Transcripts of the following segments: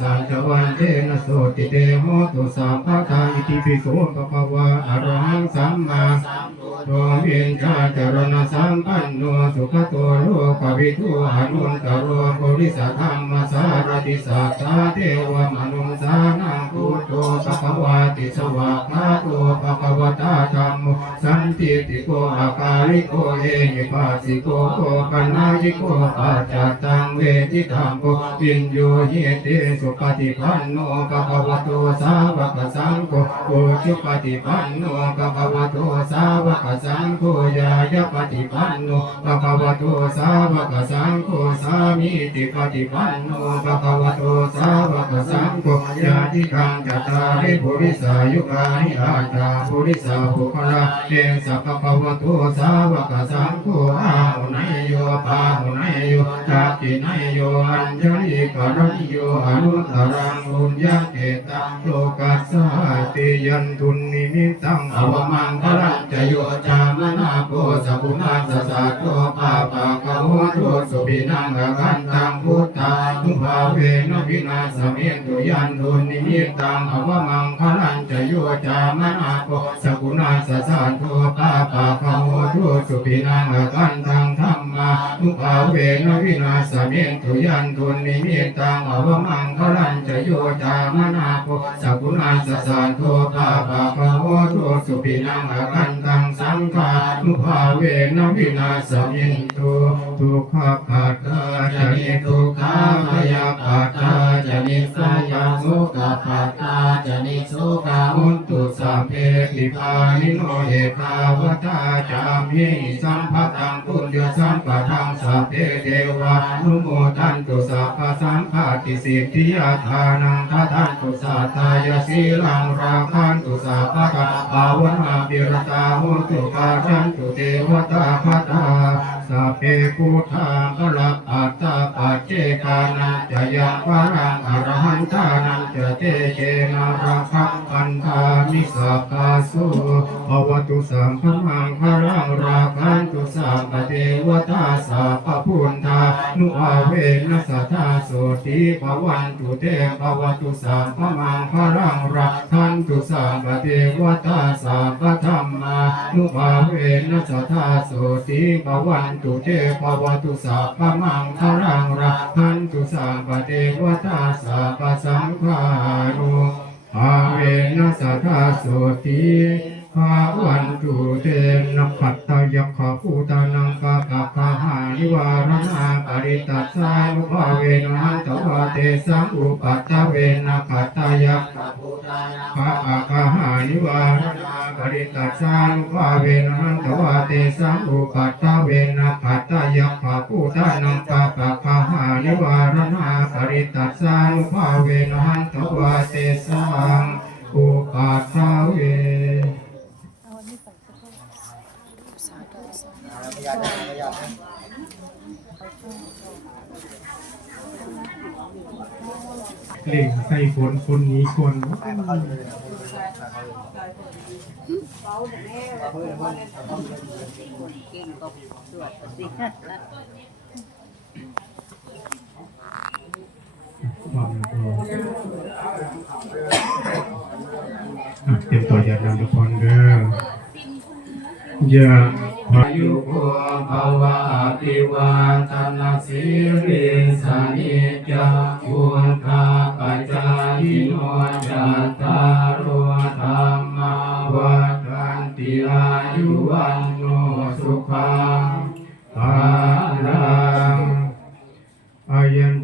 สัจวันเทนะโสติเตโหตุสัพพะทาอิติปิโสภะคะวะอรหังสัมมาสัมพุทโธวินชาจรณสัมปันโนสุขโตโลกวิทูหนุนตโรปุริสธรรมสารติสัทธาเทวมนุสานังพุทโธภะคะวะติสวะคาโตภะคะวะตาธัมโมสันติติโกอาคาลิโกเอหิปัสสิโกโอปัญญิโกปัจจตัง เวทิตังโกปิญโยหิเตสุปฏิปันโนภะคะวะโตสาวกสังโฆโอชุปฏิปันโนภะคะวะโตสาวกสังโฆยายปฏิปันโนภะคะวะโตสาวกสังโฆสามิติปฏิปันโนภะคะวะโตสาวกสังโฆญาติกังจัตาริปุริสายุกานิอาตาปุริสาภุคลาเตสัพพะวะโตสาวกสังโฆอาหุนายโยปาหุนายโยจักขินายโยอัญชลิกรณิโยอนุตรังบุญญาเกตังโลกัสสาติยันทุนนิมิตังอวมังคลังจะโยจามนาโกสัพพุนาสสะโตปาปะคะโหโตสุปินังกันตังพุทธานุภาเวนะวินาสเมตุยันทุนนิมิตังอวมังคลังจะโยจามนาโกสัพพุนาสสะโตปาปะคะโหโตสุปินังกันตัง ธรรมาเวนวินาสเมตุยันทุนนิมิตังอวมังคลังจะโยจามนาโกสัพพุนาสสะโตปาปะคะโหโตสุปินังอกันตังสังฆานุภาเวนวินาสเมตุทุกขปัตตาจะนิทุกขาพยาปัตตาจะนิสัยาสุขปัตตาจะนิสุขาุน สัพเพปิปานิโนเอตาวตาจามิสัมภตังปุญญสัมปะทังสัพเพเทวานุโมทันตุสัพพสังฆาติสิทธิยาทานังทัตันตุสัตตายสีลังราคันตุสัพพะกะภาวนาบิรตาหุตุกาชันตุเทวตาคตา สัพเพพุทธาภลักอัตตาปัจเจกานัจจะยังวรังอรหันตานังจะเตเจนะราคังปันธามิสัพพาสุภวตุสัมภมังคลังราคันตุสัพพะเทวตาสัพพะพุทธานุอาเวนัสตาโสติภวันตุเตภวตุสัมภมังคลังราคันตุสัพพะเทวตาสัพพธรรมานุอาเวนัสตาโสติภวันตุเตภวตุสัพพมังคลังราคันตุสัพพะเทวตาสัพพสังฆานุอาเวนัสทาโสติภาวันตุเตนะขัตตยักขภูตานังกะกะกะหานิวารณาปริตัสสานุภาเวนะตวะเตสังอุปัตตเวนะขัตตยักขภูตานังกะกะกะหานิวารณ ปริตัสสานุภาเวนะหันตวะเตสังอุปัตตเวนะขัตตยักขภูตานังกะกะกะหานิวารณาปริตัสสานุภาเวนะหันตวะเตสังอุปัฏฐเวเล่งใส่ฝนคนนี้คนวางตัวอะ เตรียมตัวอย่านำทุกคนเด้อย่าอายุโกภาวะอภิวาทนาสิริสานิจาอุนคาปัจจายิโน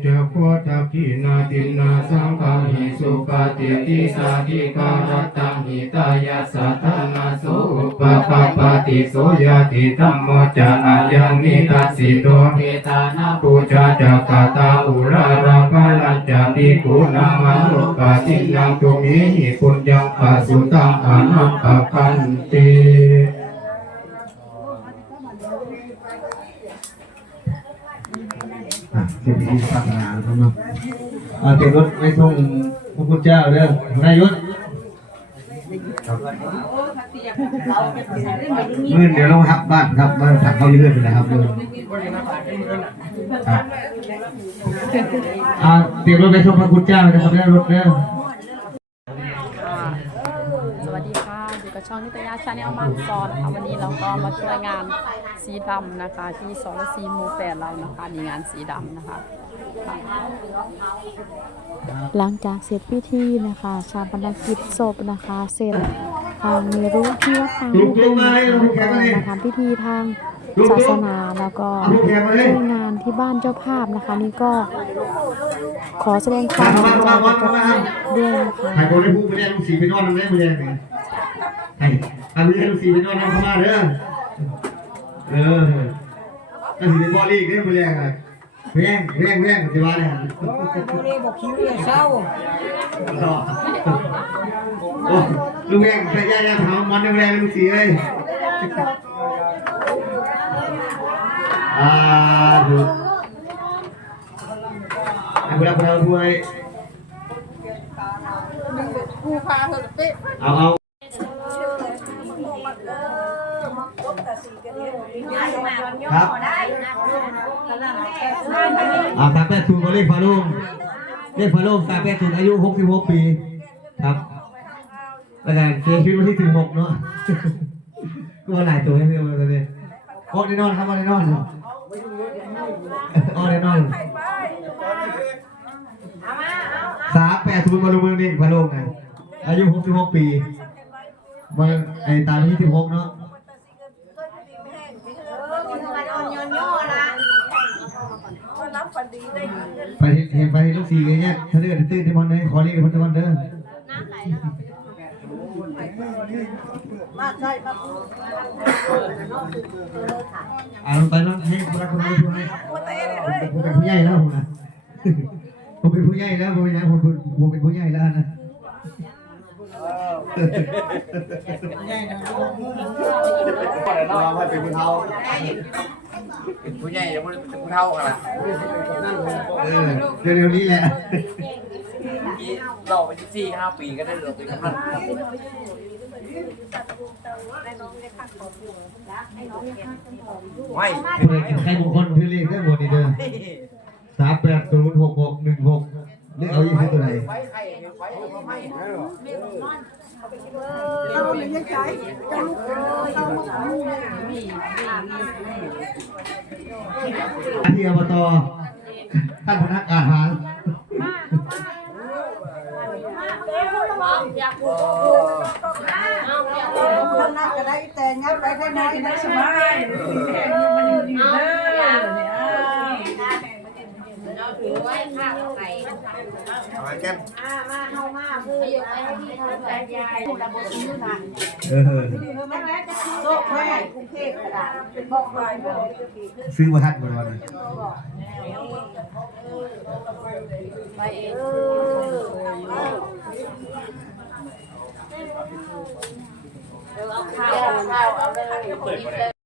จะโคตคินาตินาสังฆามิสุปฏิติสาธิการตังหิตายาสัทนาสุปปปปติโสยติธัมโมจะอายังนิทัสสิโตเทตานาปูชาจักตาอุราราภลัญจาติกุณามันโลกาทินังตุมิหิปุญญังปัสุตังอนัปปะคันติ อะเก็บดีพัฒนาแล้วครับเนาะเอาเก็บรถไว้ส่งพระพุทธเจ้าเด้อนายยศมื่อเดี๋ยวเราหักบ้านครับบ้านผักเขาเรื่อยๆไปนะครับเด้ออะอ่าเตรียมรถไปชมพระพุทธเจ้านะครับได้รถเด้อ ค่ะสวัสดีค่ะ อยู่ กับช่องนิตยาชาแนลบ้านซอนะคะวันนี้เราก็มาช่วยงานสีดำนะคะ ที่สองสีมูแปดเรานะคะมีงานสีดำนะคะหลังจากเสร็จพิธีนะคะ ชาปนกิจศพนะคะ เสร็จทางมีรู้ที่วัดตางลูกตุ้งนะคะก็มาทำพิธีทางศาสนาแล้วก็ช่วยงานที่บ้านเจ้าภาพนะคะ นี่ก็ขอแสดงความยินดีกับเจ้าภาพด้วยนะคะ ใครคนได้พูดไปได้ลูกสีไปนอนน้ำแม่มือแดงเลยใครใครไม่ได้ลูกสีไปนอนน้ำเข้ามาเด้อเออถ้าสีเป็นบอลลีกเนี่ยมือแดงเลยแม่งแม่งแม่งจะว่าเนี่ยผู้ใดบอกคิ้วเลยเศร้าโอ้ลูกแม่งใส่ยาย่าถามมันน้ำแดงลูกสีเลยอ่าดูไอ้พวกเราพวกเราด้วยผู้พาเธอเป๊ะเอาเอา ครับอ่าตาแปดศูนย์ก็เลขฟาโล่งเลขฟาโล่งตาแปดศูนย์อายุหกสิบหกปี ครับแล้วกันเสียชีวิตวันที่สิบหกเนาะก็มาหลายตัวให้เรื่องมาตอนนี้ออกแน่นอนครับออกแน่นอนออกแน่นอนสามแปดศูนย์มาลงเมืองนี่ฟาโล่งไงอายุหกสิบหกปีมาไอ้ตามที่สิบหกเนาะ ไปเห็นไปลูกสีกันเนี่ยถ้าเลือดตื้นที่บอลเลยขอเรียกคนที่บอลเด้อมาใช่ครับอ่าไปแล้วให้คนละคนละคนให้ผมเป็นผู้ใหญ่แล้วผมนะผมเป็นผู้ใหญ่แล้วผมเป็นผมเป็นผมเป็นผู้ใหญ่แล้วนะว่าเป็นผู้เฒ่า ผู้ใหญ่ยังไม่เป็นผู้เฒ่ากันละเออเร็วๆนี้แหละ เราไปสี่ห้าปีก็ได้เหลือเป็นพันไม่ใครบุคคลที่เรียกได้หมดนี่เด้อสามแปดศูนย์หกหกหนึ่งหกเรียกเอายี่สิบตัวไหนไว้ใครไว้ไม่เราไม่ยังใจจะลุก เรามาทำเนี่ยที่อบตท่านพนักอาหารคนนั้นก็ได้แต่ยัดไปแค่ไหนได้สบายมันดีเด้อ เนี่ยเอาไว้แก้มเออโลกแม่กรุงเทพกระดาษเป็นบอกไว้บอกซื้อมาทัดหมดวันเลยข้าวข้าวเอาเลย